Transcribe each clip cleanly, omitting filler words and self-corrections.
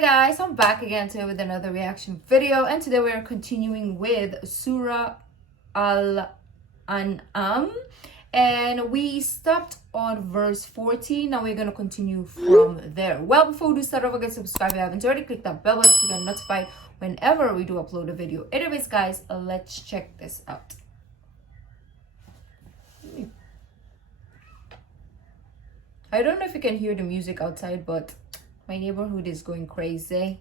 guys, I'm back again today with another reaction video, and today we are continuing with Surah Al-An'am, and we stopped on verse 14. Now we're going to continue from there. Well, before we do start over, guys, subscribe if you haven't already. Click that bell button to get notified whenever we do upload a video. Anyways, guys, let's check this out. I don't know if you can hear the music outside, but my neighborhood is going crazy.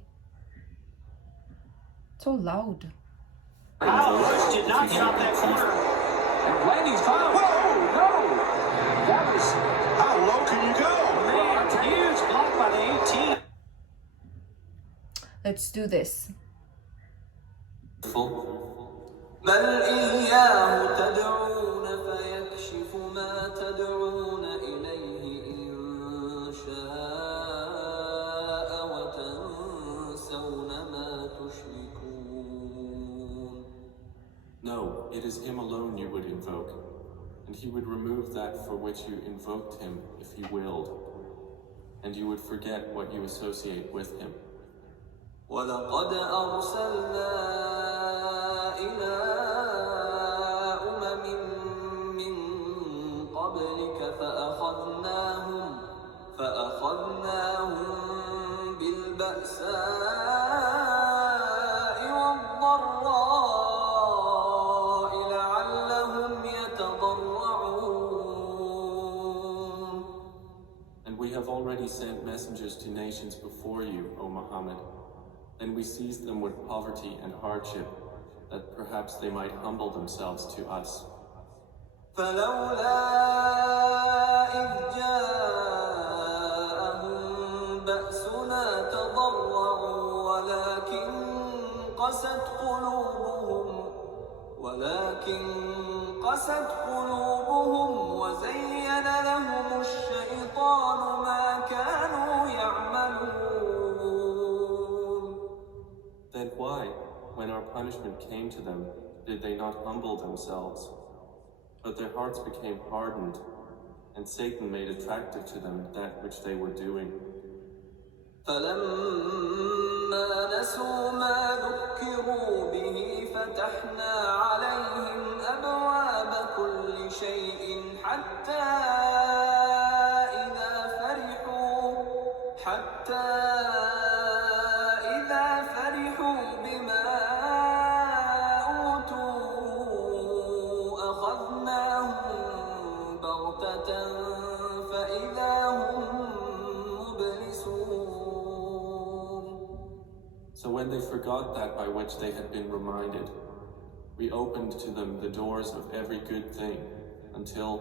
So loud. Bush did not get off that corner. And Blaney's foul. Whoa, no! That was... How low can you go? Man, huge block by the 18. Let's do this. بل إياه تدعون فيكشف ما تدعون إليه إن شاء وتنسون ما تشركون. No, it is him alone you would invoke, and he would remove that for which you invoked him if he willed, and you would forget what you associate with him. ولقد أرسلنا إلى أمم من قبلك فأخذناهم بالبأساء والضراء لعلهم يتضرعون. And we have already sent messengers to nations before you, O Muhammad, and we seized them with poverty and hardship, that perhaps they might humble themselves to us. فلولا إذ جاءهم بأسنا تضرعوا ولكن قست قلوبهم وزين لهم الشيطان ما كانوا يعملون. Then why, when our punishment came to them, did they not humble themselves? But their hearts became hardened, and Satan made attractive to them that which they were doing. فلما نسوا ما ذكروا به فتحنا عليهم أبواب كل شيء حتى إذا فرحوا بما أوتوا أخذناهم بغتة فإذا هم مبلسون. So when they forgot that by which they had been reminded, we opened to them the doors of every good thing, until,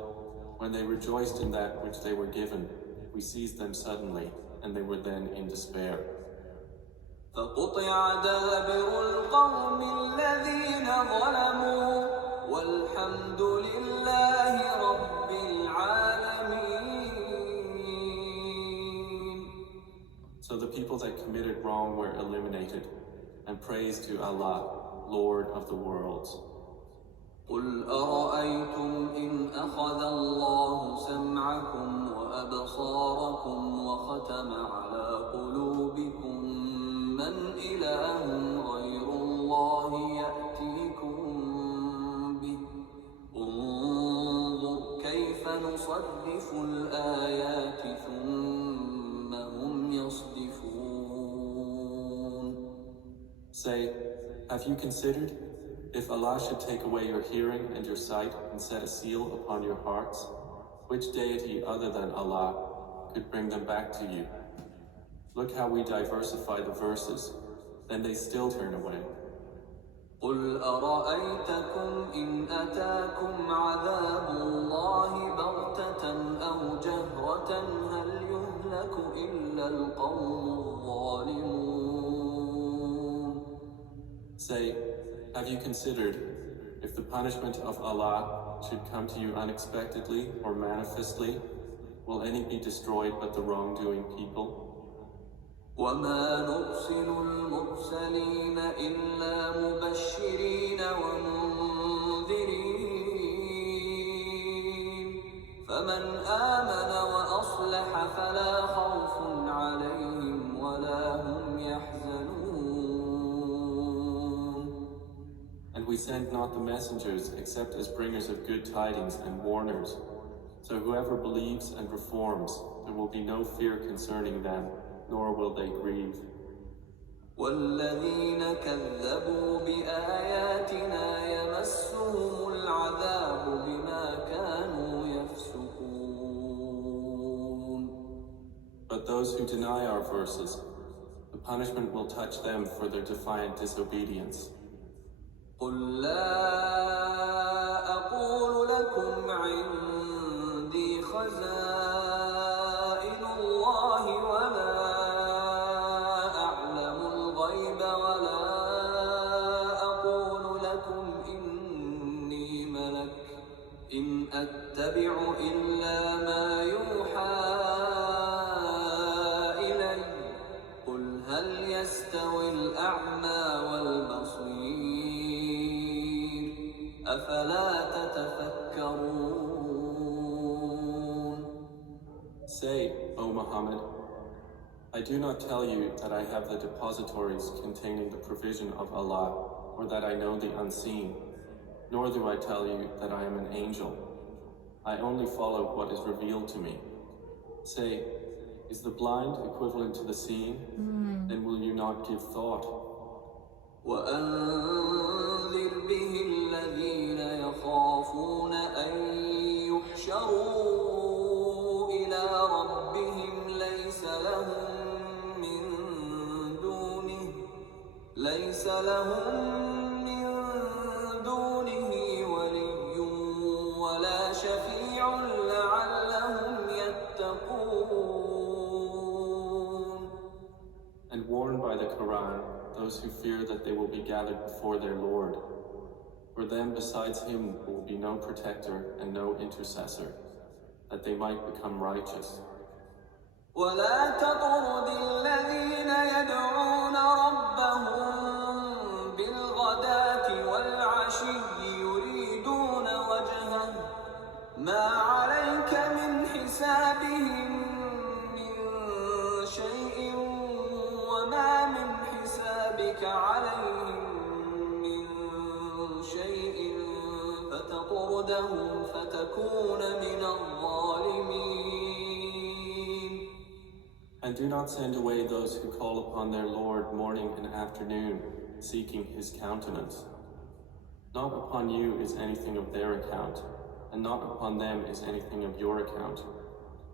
when they rejoiced in that which they were given, we seized them suddenly, and they were then in despair. فقطع دابر القوم الذين ظلموا والحمد لله رب العالمين. So the people that committed wrong were eliminated, and praise to Allah, Lord of the worlds. قل أرأيتم إن أخذ الله سمعكم وأبصاركم وختم على قلوبكم من إله غير الله يأتيكم به انظر كيف نصرف الآيات ثم هم يصدفون. Say, have you considered, if Allah should take away your hearing and your sight and set a seal upon your hearts, which deity other than Allah could bring them back to you? Look how we diversify the verses, then they still turn away. قل أرأيتكم إن أتاكم عذاب الله بغتة أو جهرة هل يهلك إلا القوم الظالمون. Say, have you considered, if the punishment of Allah should come to you unexpectedly or manifestly, will any be destroyed but the wrongdoing people? وما نرسل المرسلين إلا مبشرين ومنذرين فمن آمن وأصلح فلا خوف عليهم ولا هم يحزنون. send not the messengers except as bringers of good tidings and warners. So whoever believes and reforms, there will be no fear concerning them, nor will they grieve. والذين كذبوا بآياتنا يمسهم العذاب بما كانوا يفسقون. But those who deny our verses, the punishment will touch them for their defiant disobedience. قل لا أقول لكم عندي خزائن الله ولا أعلم الغيب ولا أقول لكم إني ملك إن أتبع إلا ما يوحى إلي قل هل يستوي الأعمى والبصير أفلا تتفكرون. Say, O Muhammad, I do not tell you that I have the depositories containing the provision of Allah, or that I know the unseen, nor do I tell you that I am an angel. I only follow what is revealed to me. Say, is the blind equivalent to the seeing? Then will you not give thought? وأنذر به الذين يخافون أن يحشروا إلى ربهم ليس لهم من دونه ولي ولا شفيع لعلهم يتقون. And warn by the Quran those who fear that they will be gathered before their Lord. For them besides him will be no protector and no intercessor, that they might become righteous. ولا تطرد الذين يدعون ربهم بالغداة والعشي يريدون وجهه ما عليك من حسابهم من شيء وما من حسابك عليهم من شيء فتطردهم فتكون من الظالمين. And do not send away those who call upon their Lord morning and afternoon, seeking his countenance. Not upon you is anything of their account, and not upon them is anything of your account.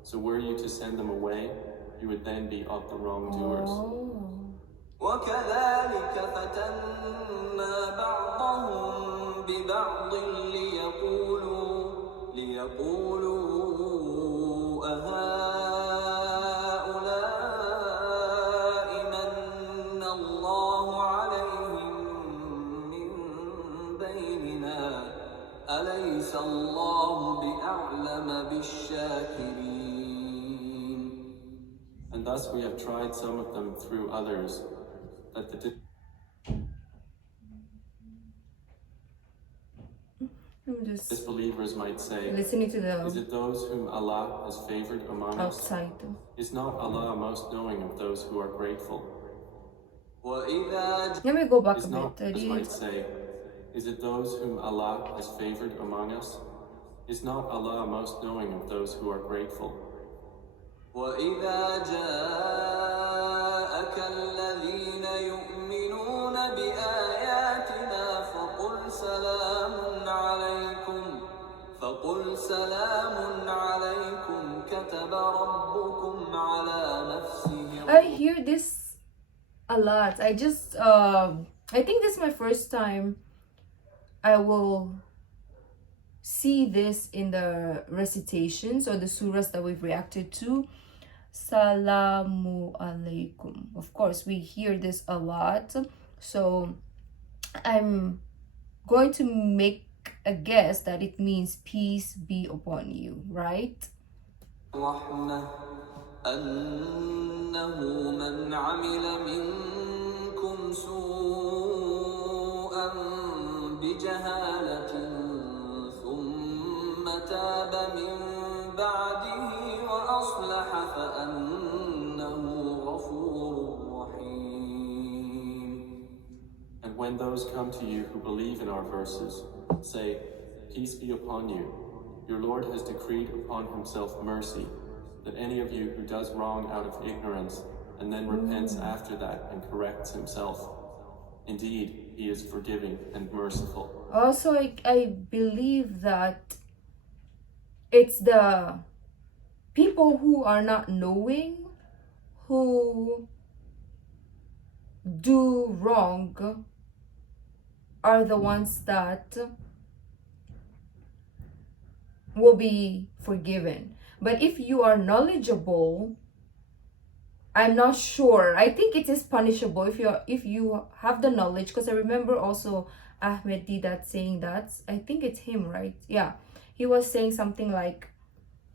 So were you to send them away, you would then be of the wrongdoers. وكذلك فتنا بعضهم ببعض ليقولوا أهؤلاء من الله عليهم من بيننا أليس الله بأعلم بالشاكرين. And thus we have tried some of them through others, that the disbelievers might say, Listening to is it those whom Allah has favored among us? outside. Is not Allah most knowing of those who are grateful? وإذا Let me go back Is a not, bit. as might say, is it those whom Allah has favored among us? Is not Allah most knowing of those who are grateful? وإذا جاءك الذين يؤمنون بآياتنا فقل سلام عليكم كتب ربكم على نفسه. I hear this a lot. I think this is my first time I will see this in the recitations or the surahs that we've reacted to. Salamu alaikum. Of course, we hear this a lot. So I'm going to make a guess that it means peace be upon you, right? رحمة أنه من عمل منكم سوءا بجهالة ثم تاب من بعده وأصلح فأنه غفور رحيم. And And when those come to you who believe in our verses, say, "Peace be upon you. Your Lord has decreed upon himself mercy, that any of you who does wrong out of ignorance and then repents after that and corrects himself. Indeed, he is forgiving and merciful." Also, I believe that it's the people who are not knowing, who do wrong, are the ones that will be forgiven. But if you are knowledgeable, I'm not sure. I think it is punishable if you have the knowledge, because I remember also Ahmed Didat saying that. I think it's him, right? Yeah. He was saying something like,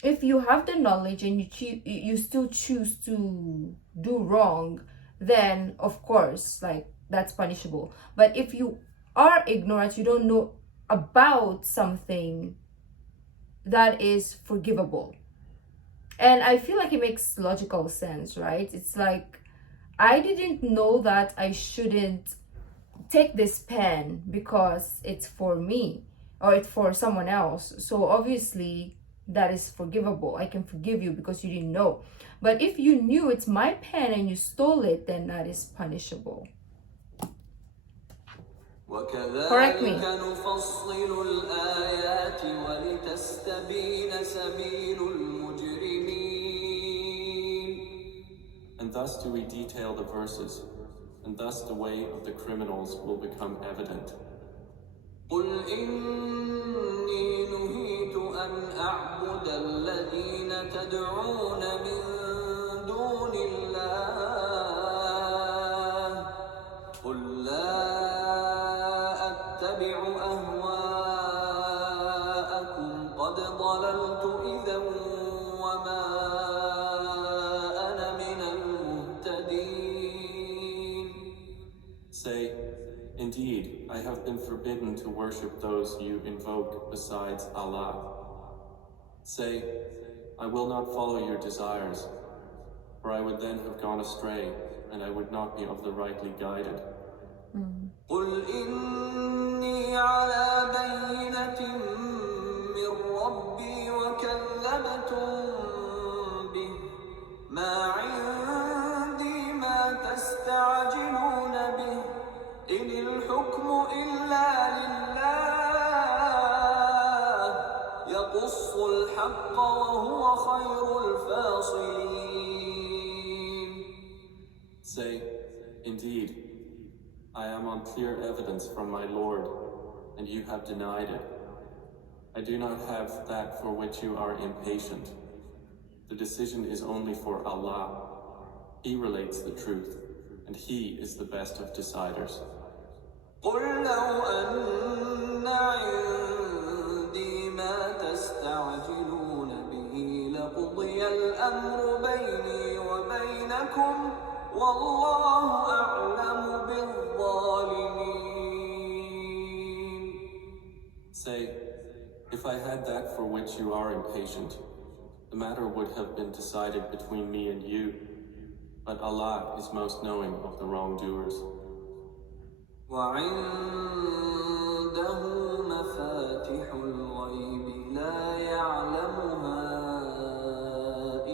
if you have the knowledge and you still choose to do wrong, then of course, like, that's punishable. But if you are ignorant, you don't know about something, that is forgivable. And I feel like it makes logical sense, right? It's like, I didn't know that I shouldn't take this pen because it's for me or it's for someone else. So obviously that is forgivable. I can forgive you because you didn't know. But if you knew it's my pen and you stole it, then that is punishable. Correct me. وكذلك نفصل الآيات ولتستبين سبيل المجرمين. And thus do we detail the verses, and thus the way of the criminals will become evident. قل إني نهيت أن أعبد الذين تدعون من دون الله قل لا أتبع أهواءكم قد ضللت إذا وما أنا من المهتدين. Say, "Indeed, I have been forbidden to worship those you invoke besides Allah." Say, "I will not follow your desires, for I would then have gone astray, and I would not be of the rightly guided." قل إني على بينة من ربي وكذبتم به ما عندي ما تستعجلون به إن الحكم إلا لله يقص الحق وهو خير الفاصلين. Say, "Indeed, I am on clear evidence from my Lord, and you have denied it. I do not have that for which you are impatient. The decision is only for Allah. He relates the truth, and He is the best of deciders." قل لو أن عندي ما تستعجلون به لقضي الأمر بيني وبينكم والله أعلم بالظالمين. Say, "If I had that for which you are impatient, the matter would have been decided between me and you, but Allah is most knowing of the wrongdoers." وعنده مفاتح الغيب لا يعلمها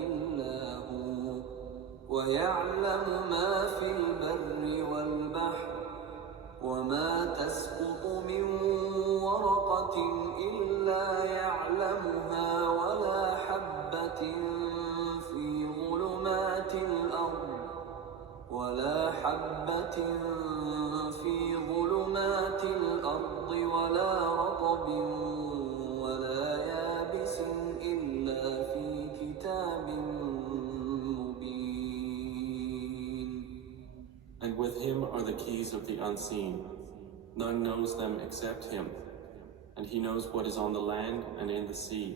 إلا هو ويعلم ما في البر والبحر وما تسقط من ورقة إلا يعلمها ولا حبة في ظلمات الأرض ولا حبة في ظلمات الأرض ولا رطب ولا يابس إلا في كتاب مبين. And with Him are the keys of the unseen. None knows them except Him, and He knows what is on the land and in the sea.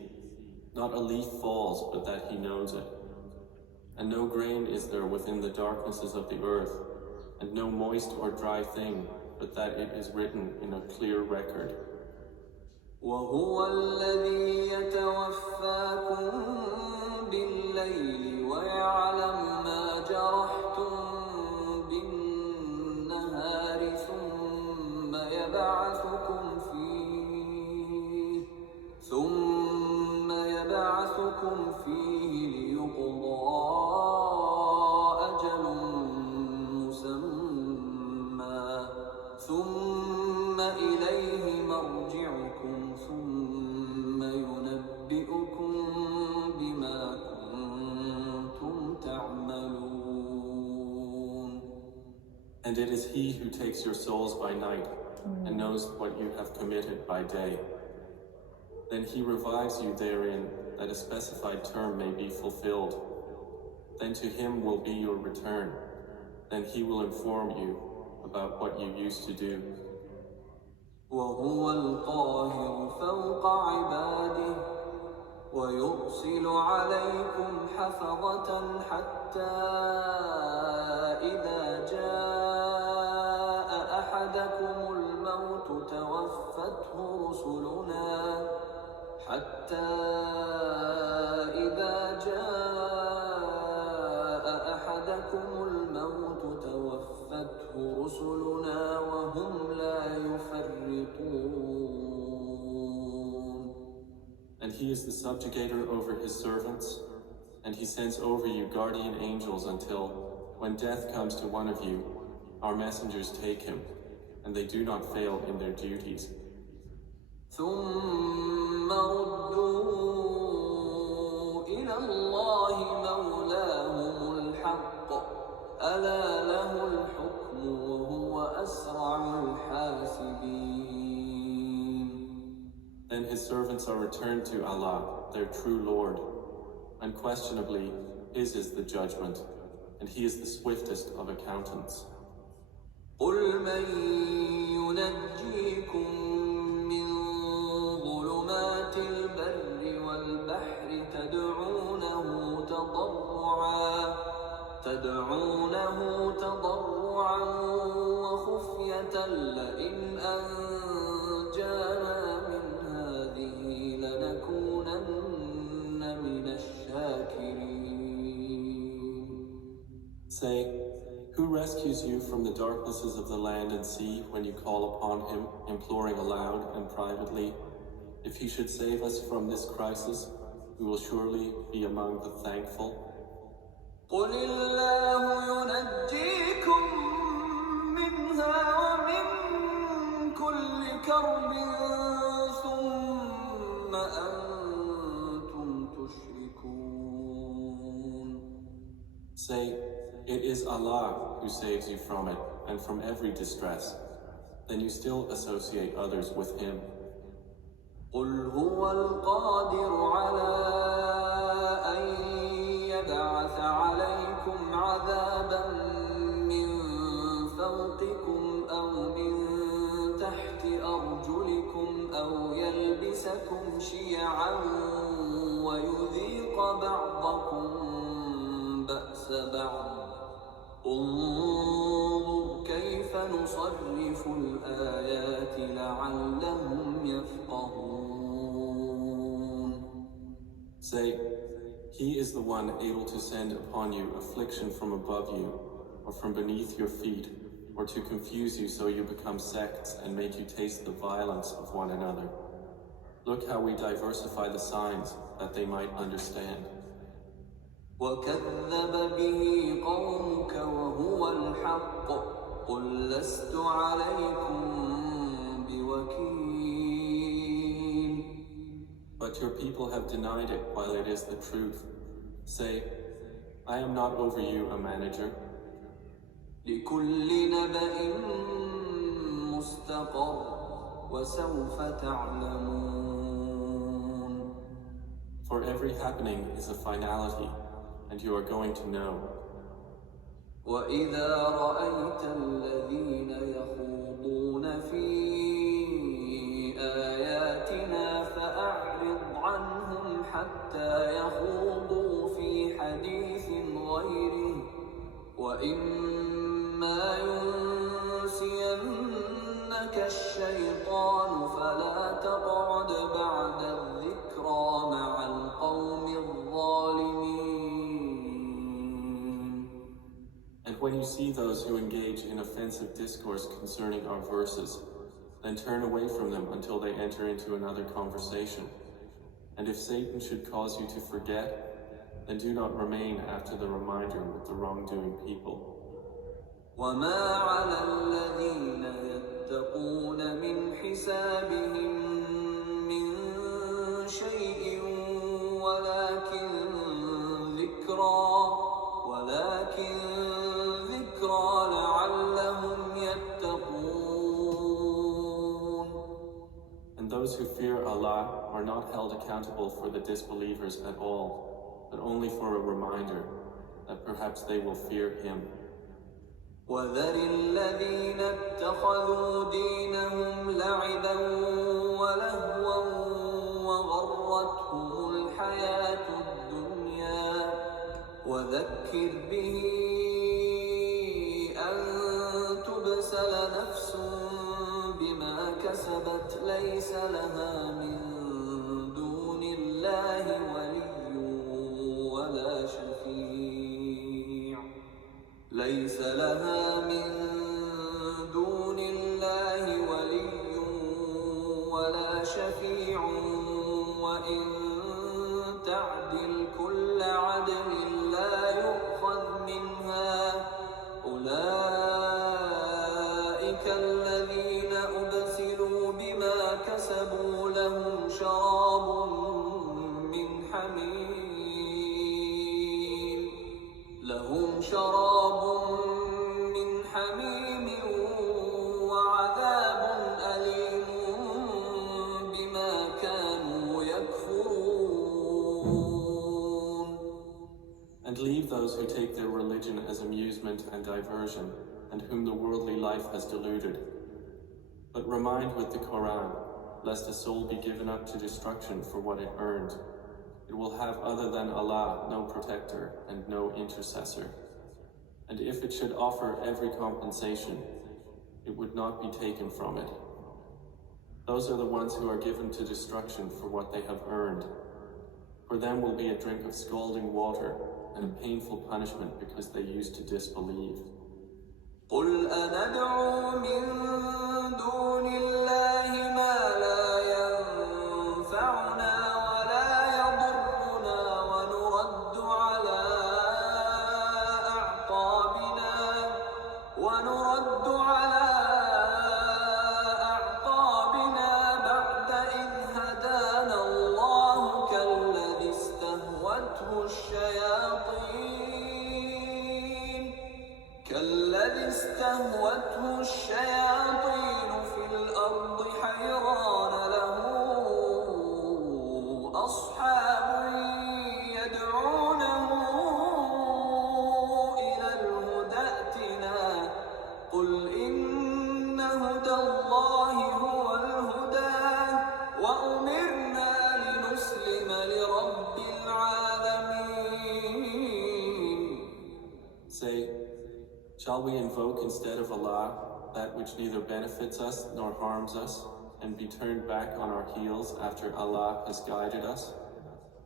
Not a leaf falls but that He knows it. And no grain is there within the darknesses of the earth, and no moist or dry thing, but that it is written in a clear record. وهو الذي يتوفاكم بالليل ويعلم ما جرحتم بالنهار ثم يبعثكم فيه ليقضى أجل مسمى ثم إليه مرجعكم ثم ينبئكم بما كنتم تعملون. And it is he who takes your souls by night and knows what you have committed by day. Then he revives you therein that a specified term may be fulfilled. Then to him will be your return. Then he will inform you about what you used to do. وهو القاهر فوق عباده ويرسل عليكم حفظة حتى إذا جاء أحدكم الموت توفته رسلنا وهم لا يفرطون. And he is the subjugator over his servants, and he sends over you guardian angels until, when death comes to one of you, our messengers take him, and they do not fail in their duties. ثم ردوا إلى الله مولاهم الحق ألا له الحكم وهو أسرع الحاسبين. Then his servants are returned to Allah, their true Lord. Unquestionably, his is the judgment, and he is the swiftest of accountants. قل من ينجيكم من ظلمات البر والبحر تدعونه تضرعا وخفية لئن أنجانا من هذه لنكونن من الشاكرين. Say, who rescues you from the darknesses of the land and sea when you call upon him, imploring aloud and privately? If he should save us from this crisis, we will surely be among the thankful. قل الله ينجيكم منها ومن كل كرب ثم أنتم تشركون. Say, it is Allah who saves you from it and from every distress. Then you still associate others with him. قل هو القادر على أن يبعث عليكم عذابا من فوقكم أو من تحت أرجلكم أو يلبسكم شيعا ويذيق بعضكم بأس بعض. انظر كيف نصرف الآيات لعلهم يفقهون. Say, he is the one able to send upon you affliction from above you, or from beneath your feet, or to confuse you so you become sects and make you taste the violence of one another. Look how we diversify the signs that they might understand. وكذب به قومك وهو الحق قل لست عليكم بوكيل. But your people have denied it while it is the truth. Say, I am not over you a manager. لكل نبأ مستقر وسوف تعلمون. For every happening is a finality, and you are going to know. وإذا رأيت الذين يخوضون في آياتنا فأعرض عنهم حتى يخوضوا في حديث غيره وإما ينسينك الشيطان فلا تقعد بعد الذكرى مع القوم الظالمين. And when you see those who engage in offensive discourse concerning our verses, Then turn away from them until they enter into another conversation. And if Satan should cause you to forget, then do not remain after the reminder with the wrongdoing people. وما على الذين يتقون من حسابهم من شيء ولكن ذكرى لعلهم يتقون. And those who fear Allah are not held accountable for the disbelievers at all, but only for a reminder that perhaps they will fear Him. وذر الذين اتخذوا دينهم لعبا ولهوا وغرتهم الحياة الدنيا وذكر به أن تبسل نفس بما كسبت ليس لها من دون الله ولي ولا شفيع ليس لها من دون الله ولي ولا شفيع وإن تعدل كل عدل لا يؤخذ منها أولئك الذين أبسلوا بما كسبوا لهم شراب من حميم وعذاب أليم بما كانوا يكفرون. And leave those who take their religion as amusement and diversion, and whom the worldly life has deluded. But remind with the Quran, lest a soul be given up to destruction for what it earned. It will have other than Allah no protector and no intercessor. And if it should offer every compensation, it would not be taken from it. Those are the ones who are given to destruction for what they have earned. For them will be a drink of scalding water and a painful punishment because they used to disbelieve. قل أندعو من دون الله ما لا ينفعنا ولا يضرنا ونرد على أعقابنا بعد إذ هدانا الله كالذي استهوته الشياطين في الأرض حيران له أصحاب يدعونه إلى الهدى ائتنا قل إن هدى الله هو الهدى وأمرنا لنسلم لرب العالمين. Say, shall we invoke instead of Allah that which neither benefits us nor harms us, and be turned back on our heels after Allah has guided us?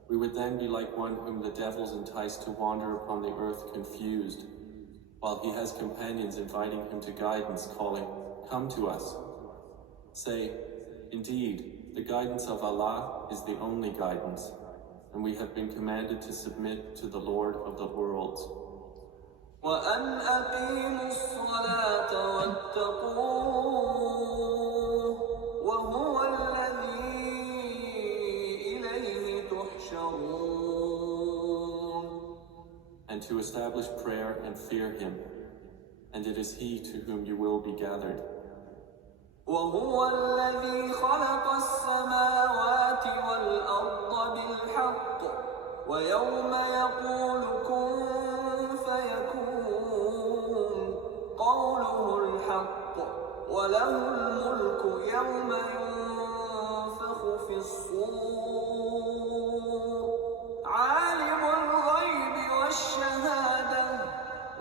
We would then be like one whom the devils entice to wander upon the earth confused, while he has companions inviting him to guidance, calling, "Come to us." Say, indeed, the guidance of Allah is the only guidance, and we have been commanded to submit to the Lord of the worlds. وأن أقيموا الصلاة واتقوه وهو الذي إليه تحشرون. And to establish prayer and fear Him, and it is He to whom you will be gathered. وهو الذي خلق السماوات والأرض بالحق ويوم يقول كن فيكون قوله الحق وله الملك يوم ينفخ في الصور عالم الغيب والشهادة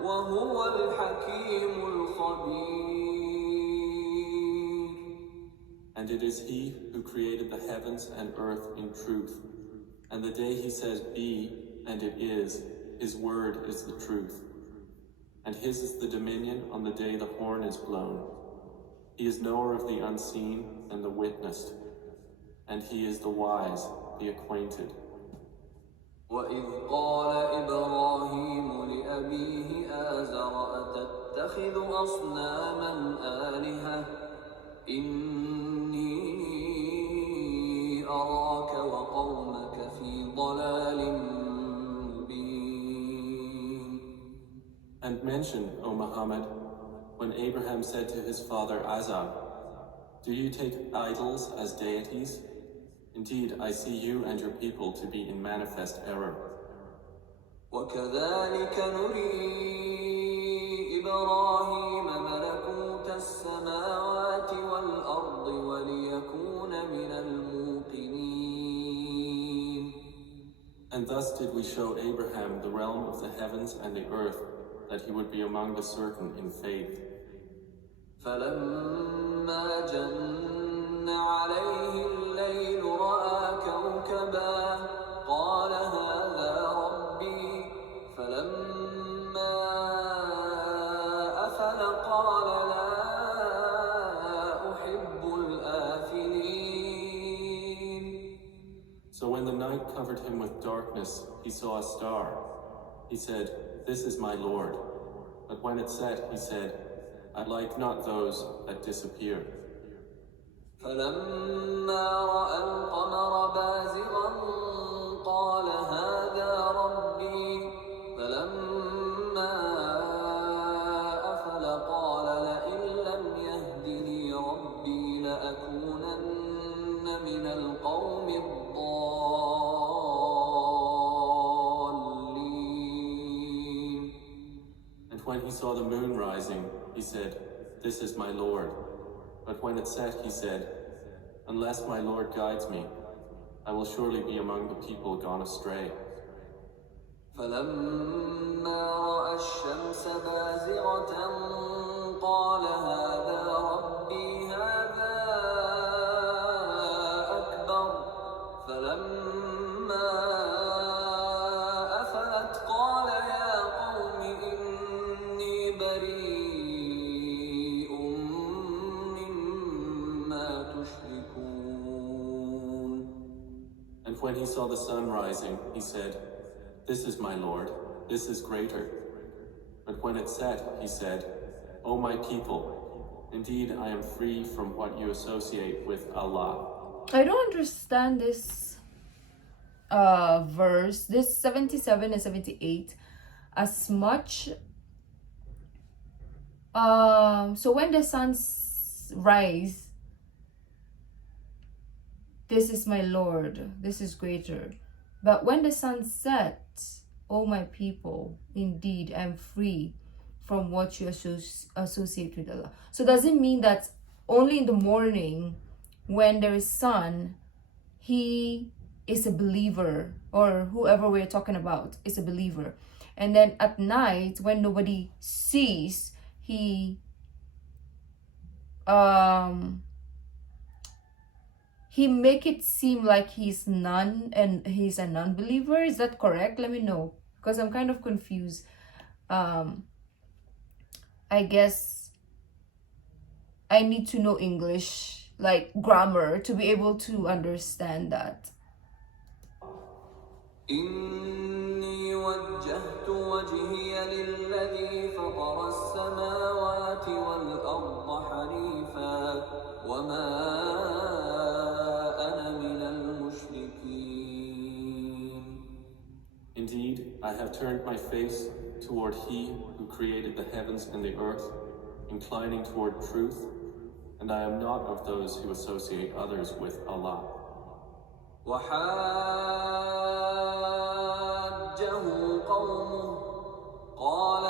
وهو الحكيم الخبير. And it is He who created the heavens and earth in truth. And the day He says, "Be," and it is, His word is the truth. And His is the dominion on the day the horn is blown. He is knower of the unseen and the witnessed, and he is the wise, the acquainted. وإذ قال إبراهيم لأبيه آزر أتتخذ أصناما آلهة إني أراك وقومك في ضلال مبين. And mention, O Muhammad, when Abraham said to his father Azar, "Do you take idols as deities? Indeed, I see you and your people to be in manifest error." وكذلك نري إبراهيم ملكوت السماوات والأرض وليكون من الموقنين. And thus did we show Abraham the realm of the heavens and the earth, that he would be among the certain in faith. فلما جن عليه الليل رأى كوكبا قال هذا ربي فلما أفل قال لا أحب الآفلين. So when the night covered him with darkness, he saw a star. He said, "This is my Lord." But when it set, he said, "I like not those that disappear." فلما رأى القمر بازغا قال هذا ربي فلما أفل قال لئن لم يهدني ربي لأكونن من القوم الضالين. And when he saw the moon rising, he said, "This is my Lord." But when it set, he said, "Unless my Lord guides me, I will surely be among the people gone astray." فلما رأى الشمس بازغة قال هذا ربي هذا أكبر فلما أفلت قال يا قوم إني بريء مما تشركون. And when he saw the sun rising, he said, "This is my Lord, this is greater." But when it set, he said, "O my people, indeed I am free from what you associate with Allah." I don't understand this verse, this 77 and 78 as much. So when the suns rise, "This is my Lord, this is greater." But when the sun sets, "O my people, indeed I am free from what you associate with Allah." So does it mean that only in the morning when there is sun, he is a believer, or whoever we're talking about is a believer, and then at night when nobody sees, he make it seem like he's a non-believer? Is that correct? Let me know, because I'm kind of confused. I guess I need to know English, like grammar, to be able to understand that. إني وجهت وجهي للذي فطر السماوات والأرض حنيفا وما أنا من المشركين. Indeed, I have turned my face toward He who created the heavens and the earth, inclining toward truth, and I am not of those who associate others with Allah. وحاجه قومه قال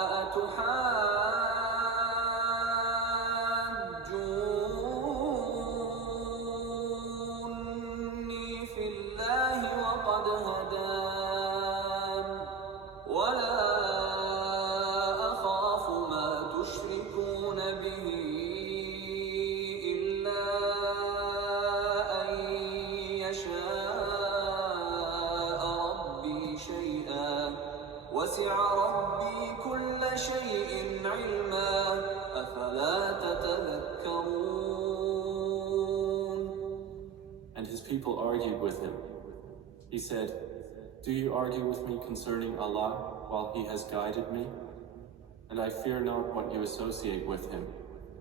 أتحاجوني في الله وقد هدان ولا أخاف ما تشركون به إلا أن يشاء ربي شيئا وسع ربي كل شيء علما أفلا تتذكرون. argued with him. He said, "Do you argue with me concerning Allah while He has guided me? And I fear not what you associate with Him,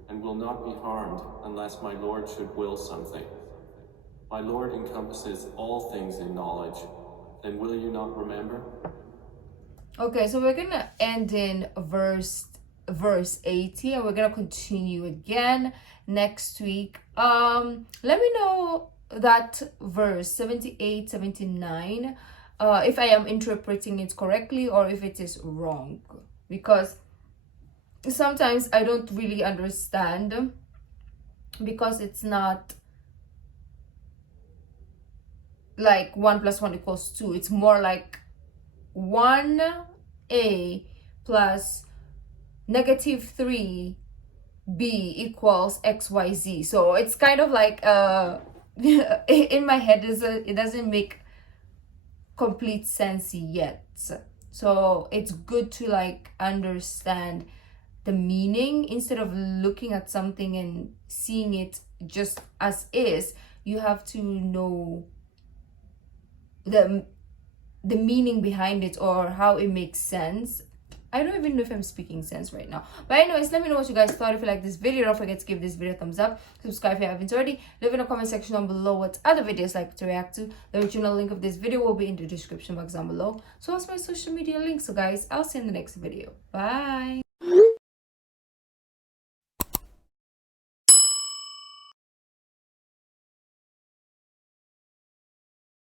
and will not be harmed unless my Lord should will something. My Lord encompasses all things in knowledge. Then will you not remember?" Okay, so we're gonna end in verse 80, and we're gonna continue again next week. Let me know that verse 78, 79, if I am interpreting it correctly or if it is wrong, because sometimes I don't really understand, because it's not like 1 + 1 = 2. It's more like 1a plus -3b equals xyz. So it's kind of like in my head it doesn't make complete sense yet. So it's good to like understand the meaning instead of looking at something and seeing it just as is. You have to know the meaning behind it or how it makes sense. I don't even know if I'm speaking sense right now. But anyways, let me know what you guys thought. If you like this video, don't forget to give this video a thumbs up. Subscribe if you haven't already. Leave in the comment section down below what other videos like to react to. The original link of this video will be in the description box down below. So also my social media links. So guys, I'll see you in the next video. Bye.